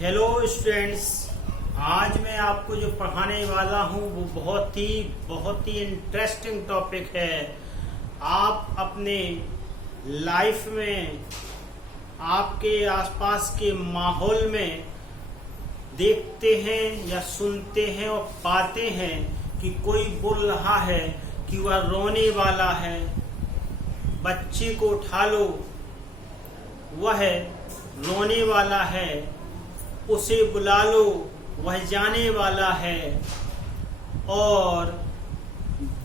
Hello students, आज मैं आपको जो पढ़ाने वाला हूँ वो बहुत ही इंटरेस्टिंग टॉपिक है। आप अपने लाइफ में आपके आसपास के माहौल में देखते हैं या सुनते हैं और पाते हैं कि कोई बोल रहा है कि वह रोने वाला है, बच्चे को उठा लो, वह रोने वाला है, उसे बुला लो, वह जाने वाला है, और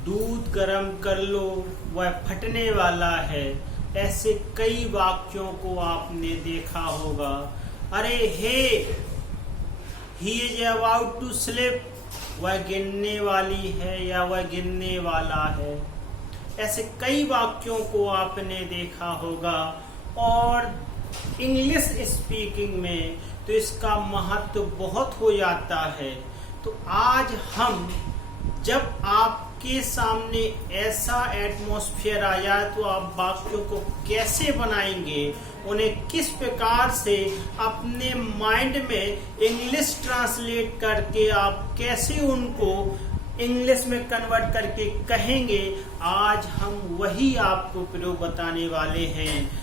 दूध गर्म कर लो, वह फटने वाला है। ऐसे कई वाक्यों को आपने देखा होगा। अरे he is about to slip, वह गिरने वाली है या वह गिरने वाला है। ऐसे कई वाक्यों को आपने देखा होगा और इंग्लिश स्पीकिंग में तो इसका महत्व बहुत हो जाता है। तो आज हम जब आपके सामने ऐसा एटमॉस्फेयर आ जाए तो आप वाक्यों को कैसे बनाएंगे, उन्हें किस प्रकार से अपने माइंड में इंग्लिश ट्रांसलेट करके आप कैसे उनको इंग्लिश में कन्वर्ट करके कहेंगे, आज हम वही आपको प्रयोग बताने वाले हैं।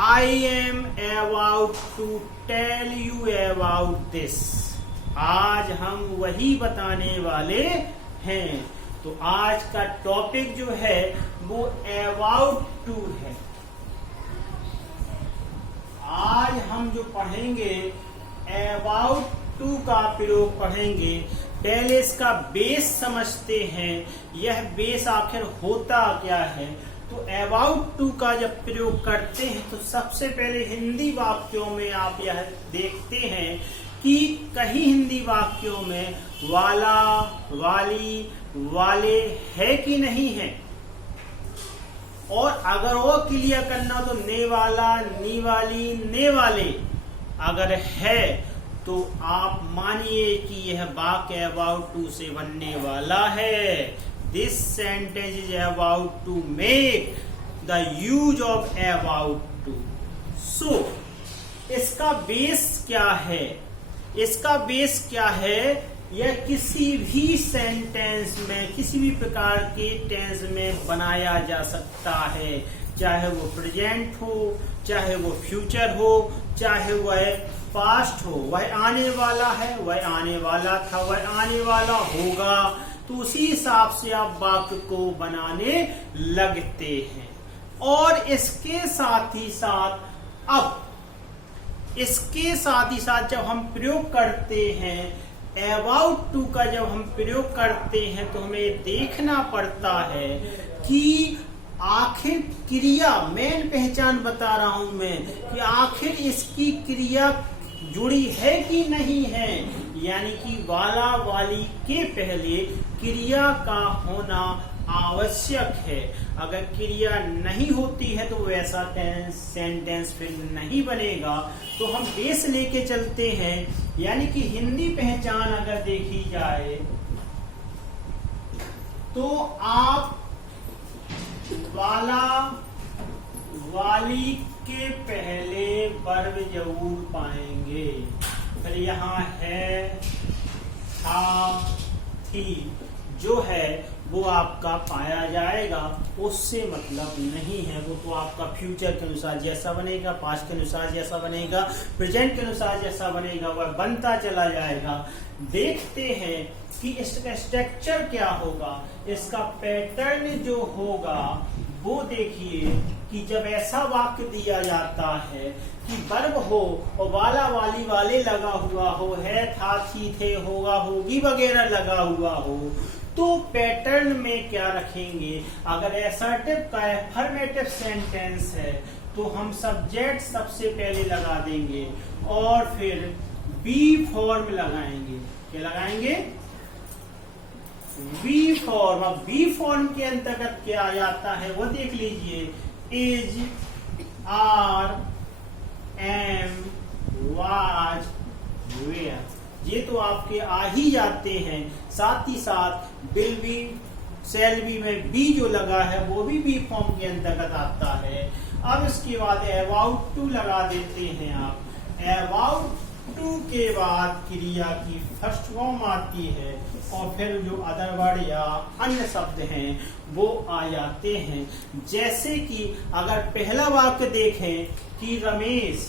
I am about to tell you about this। आज हम वही बताने वाले हैं। तो आज का टॉपिक जो है वो about to है। आज हम जो पढ़ेंगे about to का प्रयोग पढ़ेंगे। पहले इसका बेस समझते हैं, यह बेस आखिर होता क्या है। तो अबाउट टू का जब प्रयोग करते हैं तो सबसे पहले हिंदी वाक्यों में आप यह देखते हैं कि कहीं हिंदी वाक्यों में वाला, वाली, वाले है कि नहीं है। और अगर वो क्लियर करना तो ने वाला, नी वाली, ने वाले अगर है तो आप मानिए कि यह वाक्य अबाउट टू से बनने वाला है। This sentence is about to make the use of about to। So, इसका बेस क्या है? इसका बेस क्या है? यह किसी भी सेंटेंस में, किसी भी प्रकार के टेंस में बनाया जा सकता है, चाहे वो प्रेजेंट हो, चाहे वो फ्यूचर हो, चाहे वह पास्ट हो। वह आने वाला है, वह आने वाला था, वह आने वाला होगा। तो उसी हिसाब से आप वाक्य को बनाने लगते हैं। और इसके साथ ही साथ जब हम प्रयोग करते हैं अबाउट टू का, जब हम प्रयोग करते हैं तो हमें देखना पड़ता है कि आखिर क्रिया, मेन पहचान बता रहा हूं मैं, कि आखिर इसकी क्रिया जुड़ी है कि नहीं है। यानी कि वाला, वाली के पहले क्रिया का होना आवश्यक है। अगर क्रिया नहीं होती है तो वैसा सेंटेंस फिर नहीं बनेगा। तो हम बेस लेके चलते हैं। यानी कि हिंदी पहचान अगर देखी जाए तो आप वाला, वाली के पहले वर्ब जरूर पाएंगे। फिर यहाँ है, था, थी, जो है वो आपका पाया जाएगा, उससे मतलब नहीं है। वो तो आपका फ्यूचर के अनुसार जैसा बनेगा, पास्ट के अनुसार जैसा बनेगा, प्रेजेंट के अनुसार जैसा बनेगा, वह बनता चला जाएगा। देखते हैं कि इसका स्ट्रक्चर क्या होगा, इसका पैटर्न जो होगा वो देखिए कि जब ऐसा वाक्य दिया जाता है कि वर्ब हो और वाला, वाली, वाले लगा हुआ हो, है, था, थी, थे, होगा, होगी वगैरह लगा हुआ हो, तो पैटर्न में क्या रखेंगे। अगर असर्टिव का अफर्मेटिव सेंटेंस है तो हम सब्जेक्ट सबसे पहले लगा देंगे और फिर बी फॉर्म लगाएंगे। क्या लगाएंगे? B form. अब बी फॉर्म के अंतर्गत क्या आ जाता है वो देख लीजिए। Is, are, am, was, were, ये तो आपके आ ही जाते हैं। साथ ही साथ विल बी, शैल बी में बी जो लगा है वो भी बी फॉर्म के अंतर्गत आता है। अब इसके बाद अबाउट टू लगा देते हैं आप। अबाउट टू के बाद क्रिया की फर्स्ट फॉर्म आती है और फिर जो अदर वर्ड या अन्य शब्द हैं वो आ जाते हैं। जैसे कि अगर पहला वाक्य देखें कि रमेश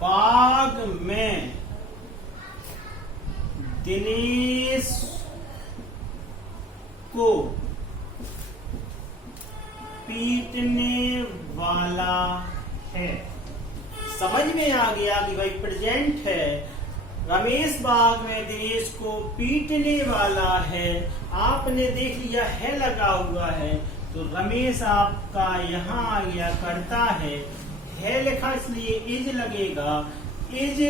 बाग में दिनेश को पीटने वाला है। समझ में आ गया कि भाई प्रेजेंट है, रमेश बाग में दिनेश को पीटने वाला है। आपने देख लिया है लगा हुआ है तो रमेश आपका यहाँ आ गया करता है लिखा इसलिए इज लगेगा। इज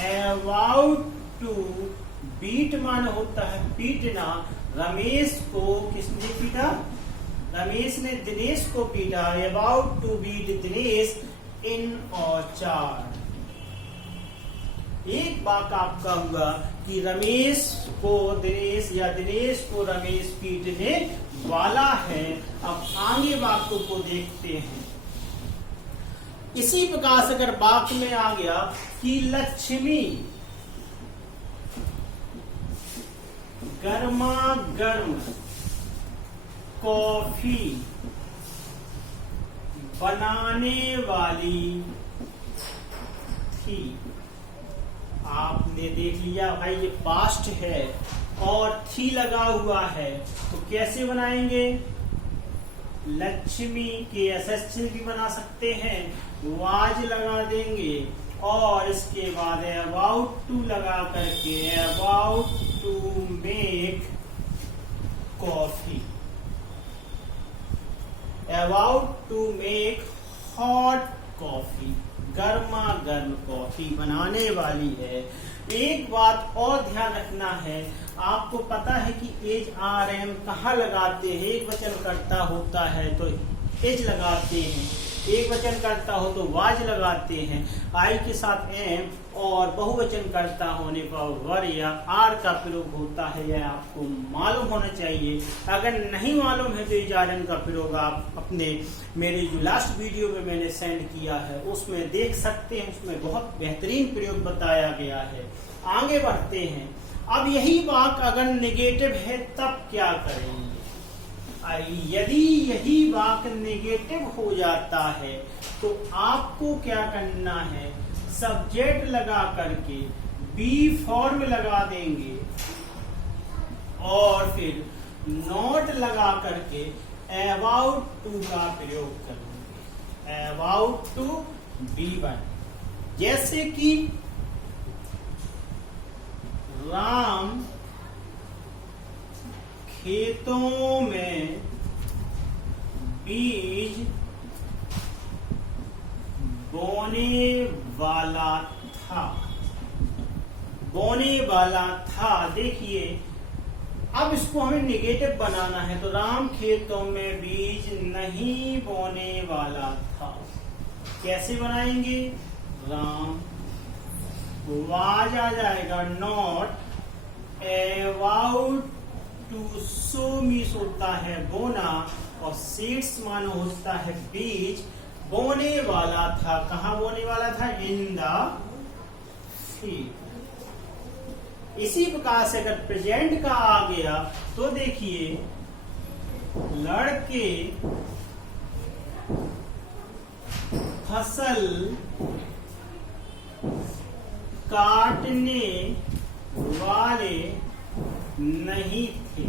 अबाउट टू बीट मान होता है पीटना। रमेश को किसने पीटा? रमेश ने दिनेश को पीटा। About to beat Dinesh in orchard. एक बात आपका हुआ कि रमेश को दिनेश या दिनेश को रमेश पीटने वाला है। अब आगे वाक्यों को देखते हैं। इसी प्रकार से अगर वाक्य में आ गया कि लक्ष्मी गर्मा गर्म कॉफी बनाने वाली थी। आपने देख लिया भाई ये पास्ट है और थी लगा हुआ है तो कैसे बनाएंगे? लक्ष्मी के एसएससी भी बना सकते हैं, वाज लगा देंगे और इसके बाद अबाउट टू लगा करके about to make coffee. About to make hot coffee, गर्मा गर्म कॉफी बनाने वाली है। एक बात और ध्यान रखना है, आपको पता है कि एज आर एम कहाँ लगाते हैं? एक वचन करता होता है तो एज लगाते हैं, एक वचन करता हो तो वाज लगाते हैं। आई के साथ एम और बहुवचन करता होने पर वर या आर का प्रयोग होता है, यह आपको मालूम होना चाहिए। अगर नहीं मालूम है तो इजारन का प्रयोग आप अपने मेरी जो लास्ट वीडियो में मैंने सेंड किया है उसमें देख सकते हैं, उसमें बहुत बेहतरीन प्रयोग बताया गया है। आगे बढ़ते हैं। अब यही वाक्य अगर नेगेटिव है तब क्या करेंगे? यदि यही वाक्य नेगेटिव हो जाता है तो आपको क्या करना है? सब्जेक्ट लगा करके बी फॉर्म लगा देंगे और फिर नॉट लगा करके अबाउट टू का प्रयोग करेंगे। About to B1। जैसे कि राम खेतों में बीज बोने वाला था। बोने वाला था। देखिए अब इसको हमें नेगेटिव बनाना है तो राम खेतों में बीज नहीं बोने वाला था। कैसे बनाएंगे? राम वाज आ जाएगा not about to sow means होता है बोना और सीड्स मानो होता है बीज। बोने वाला था, कहाँ बोने वाला था? In the field. इसी प्रकार से अगर प्रेजेंट का आ गया तो देखिए लड़के फसल काटने वाले नहीं थे।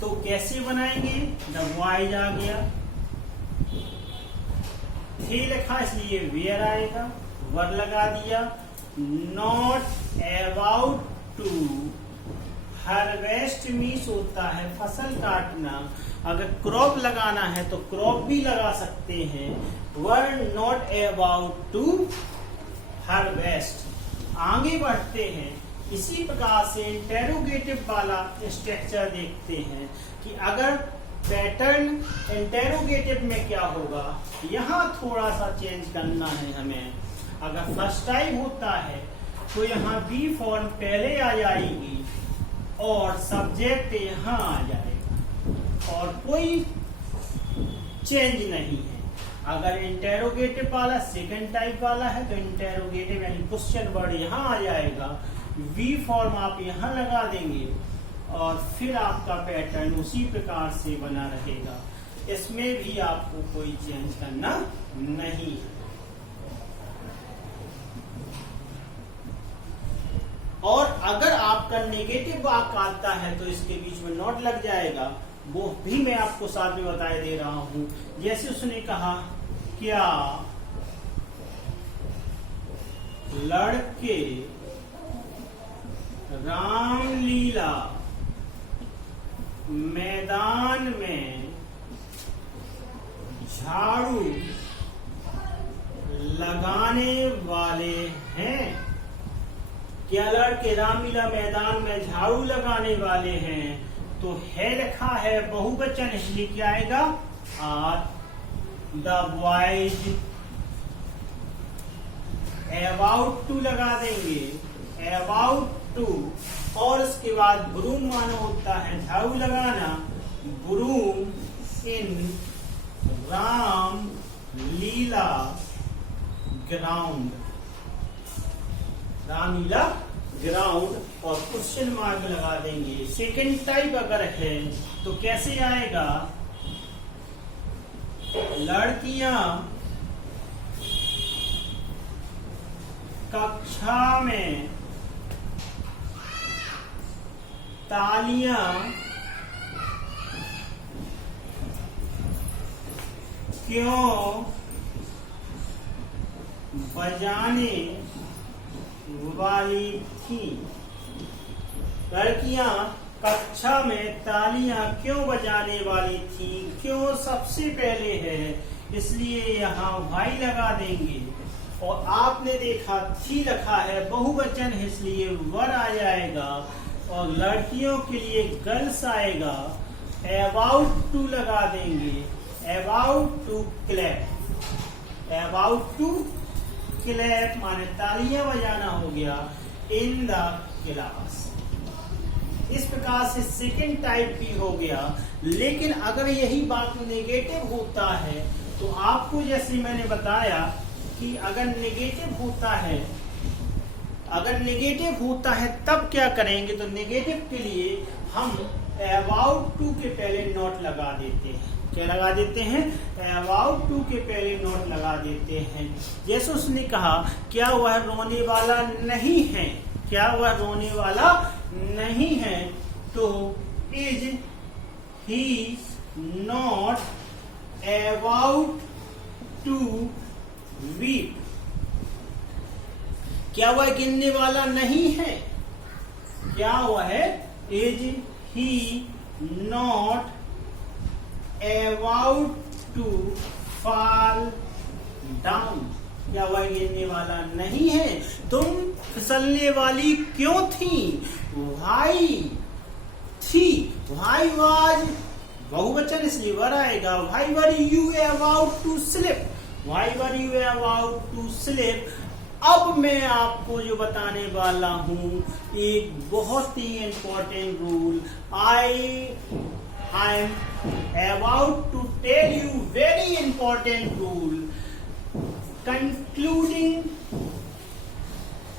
तो कैसे बनाएंगे? वाइज आ गया, थे लिखा इसलिए वेयर आएगा, वर लगा दिया। Not about to harvest means होता है फसल काटना। अगर क्रॉप लगाना है तो क्रॉप भी लगा सकते हैं। Were not about to harvest. आगे बढ़ते हैं। इसी प्रकार से इंटेरोगेटिव वाला स्ट्रक्चर देखते हैं कि अगर पैटर्न इंटेरोगेटिव में क्या होगा, यहाँ थोड़ा सा चेंज करना है हमें। अगर फर्स्ट टाइम होता है तो यहाँ बी फॉर्म पहले आ जाएगी और सब्जेक्ट यहाँ आ जाएगा और कोई चेंज नहीं है। अगर इंटेरोगेटिव वाला सेकंड टाइप वाला है तो इंटेरोगेटिव यानी क्वेश्चन वर्ड यहाँ आ जाएगा, वी फॉर्म आप यहाँ लगा देंगे और फिर आपका पैटर्न उसी प्रकार से बना रहेगा। इसमें भी आपको कोई चेंज करना नहीं है। और अगर आपका नेगेटिव वाक्य आता है तो इसके बीच में नोट लग जाएगा, वो भी मैं आपको साथ में बताए दे रहा हूं। जैसे उसने कहा क्या लड़के रामलीला मैदान में झाड़ू लगाने वाले हैं। क्या लड़के रामलीला मैदान में झाड़ू लगाने वाले हैं, तो है लिखा है बहुवचन, इसलिए क्या आएगा are. The boys about to लगा देंगे, अबाउट टू, और इसके बाद ब्रूम मानो होता है झाड़ू लगाना, ब्रूम इन राम लीला ग्राउंड, रामलीला ग्राउंड, और क्वेश्चन मार्क लगा देंगे। सेकंड टाइप अगर है तो कैसे आएगा, लड़कियां कक्षा में तालियां क्यों बजाने वाली थी। लड़कियां कक्षा में तालियां क्यों बजाने वाली थी, क्यों सबसे पहले है, इसलिए यहाँ वाई लगा देंगे। और आपने देखा थी लिखा है बहुवचन, इसलिए वर आ जाएगा, और लड़कियों के लिए गर्ल्स आएगा, अबाउट टू लगा देंगे, about to clap, about to clap माने तालियां बजाना हो गया, इन द क्लास। इस प्रकार से सेकंड टाइप भी हो गया। लेकिन अगर यही बात नेगेटिव होता है तो आपको जैसे मैंने बताया कि अगर नेगेटिव होता है, अगर नेगेटिव होता है तब क्या करेंगे, तो नेगेटिव के लिए हम अबाउट टू के पहले नोट लगा देते हैं। क्या लगा देते हैं, अबाउट टू के पहले नोट लगा देते हैं। जैसे उसने कहा क्या वह रोने वाला नहीं है, क्या वह रोने वाला नहीं है, तो is he not about to weep, क्या वह गिनने वाला नहीं है, क्या वह is he not about to fall down, क्या वह गिरने वाला नहीं है। तुम फिसलने वाली क्यों थी, वाई थी, वाई वाज बहुवचन इसलिए वर आएगा, why were you about to sleep, why were you about to sleep. अब मैं आपको जो बताने वाला हूं एक बहुत ही important rule, I am about to tell you very important rule. Concluding,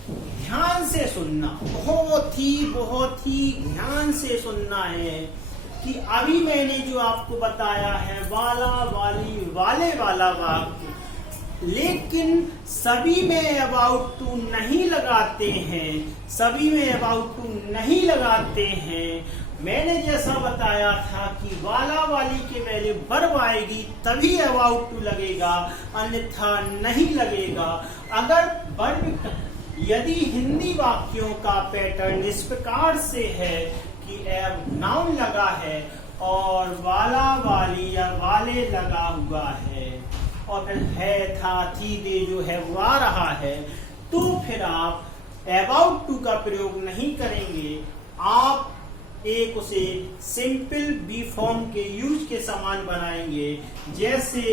ध्यान से सुनना, बहुत ही ध्यान से सुनना है कि अभी मैंने जो आपको बताया है वाला, वाली, वाले वाला वाक्य, लेकिन सभी में अबाउट टू नहीं लगाते हैं, सभी में अबाउट टू नहीं लगाते हैं। मैंने जैसा बताया था कि वाला वाली के पहले वर्ब आएगी तभी अबाउट टू लगेगा, अन्यथा नहीं लगेगा। अगर वर्ब, यदि हिंदी वाक्यों का पैटर्न इस प्रकार से है कि नाउन लगा है और वाला, वाली या वाले लगा हुआ है और फिर है, था, थी, दे जो है वो आ रहा है, तो फिर आप अबाउट टू का प्रयोग नहीं करेंगे, आप एक उसे सिंपल बी फॉर्म के यूज के समान बनाएंगे। जैसे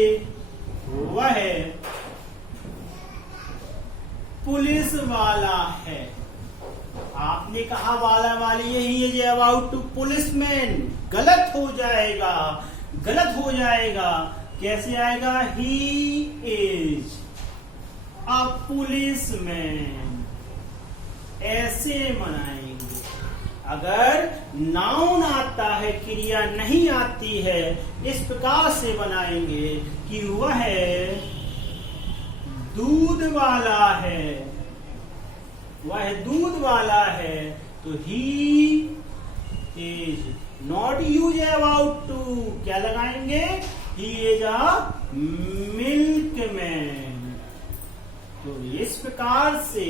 वह पुलिस वाला है, आपने कहा वाला वाली यही है जो अबाउट टू पुलिसमैन, गलत हो जाएगा, गलत हो जाएगा। कैसे आएगा? ही इज अ पुलिसमैन, ऐसे बनाएंगे। अगर नाउन आता है, क्रिया नहीं आती है, इस प्रकार से बनाएंगे कि वह दूध वाला है, वह दूध वाला है, तो he is not use about to, क्या लगाएंगे? He is a milkman. तो इस प्रकार से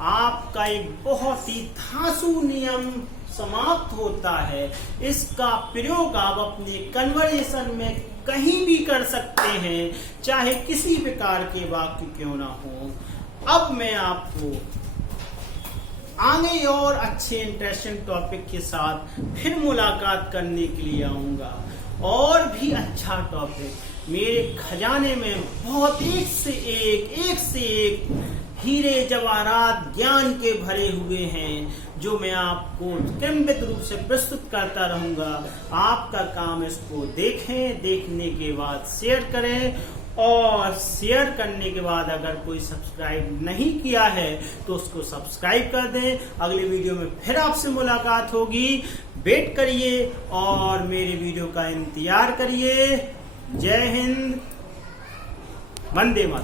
आपका एक बहुत ही धांसू नियम समाप्त होता है। इसका प्रयोग आप अपने कन्वर्सेशन में कहीं भी कर सकते हैं, चाहे किसी प्रकार के वाक्य क्यों ना हो। अब मैं आपको आगे और अच्छे इंटरेस्टिंग टॉपिक के साथ फिर मुलाकात करने के लिए आऊंगा, और भी अच्छा टॉपिक। मेरे खजाने में बहुत एक से एक हीरे जवाहरात ज्ञान के भरे हुए हैं, जो मैं आपको क्रमबद्ध रूप से प्रस्तुत करता रहूंगा। आपका काम इसको देखें, देखने के बाद शेयर करें, और शेयर करने के बाद अगर कोई सब्सक्राइब नहीं किया है तो उसको सब्सक्राइब कर दें। अगले वीडियो में फिर आपसे मुलाकात होगी। वेट करिए और मेरे वीडियो का इंतजार करिए। जय हिंद, वंदे मातरम।